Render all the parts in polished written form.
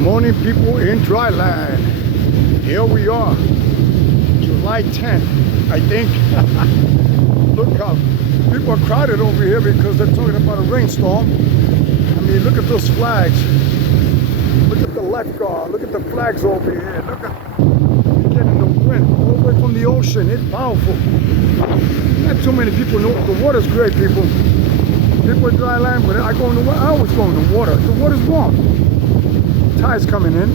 Morning, people in dry land. Here we are, July 10th, I think. Look how people are crowded over here because they're talking about a rainstorm. I mean, look at those flags. Look at the lifeguard. Look at the flags over here. Look at getting the wind all the way from the ocean. It's powerful. Not too many people know the water's great, people. People in dry land, but I always go in the water. The water's warm. Tide's coming in.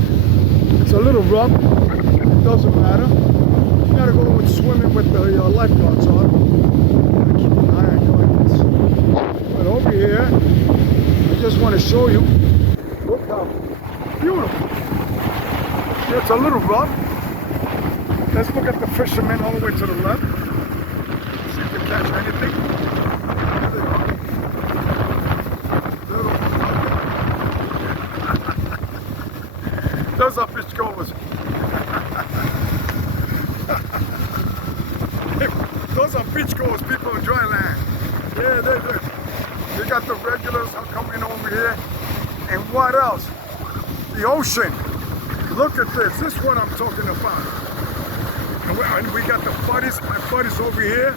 It's a little rough. It doesn't matter. You gotta go and swimming with the lifeguards on. Keep an eye on you like this. But over here, I just want to show you. Look how beautiful. It's a little rough. Let's look at the fisherman all the way to the left. See if we catch anything. Those are fish goers. Those are beach goers, people in dry land. Yeah, they got the regulars coming over here. And what else? The ocean. Look at this. This is what I'm talking about. And we got the buddies, my buddies over here.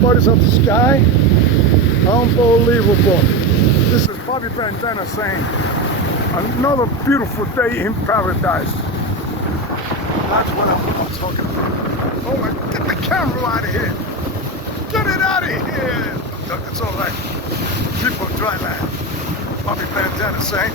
Buddies of the sky. Unbelievable. This is Bobby Bandana saying, another beautiful day in paradise. That's what I'm talking about. Oh my, get the camera out of here. Get it out of here. It's all right. People in dry land. Bobby Bandana saying,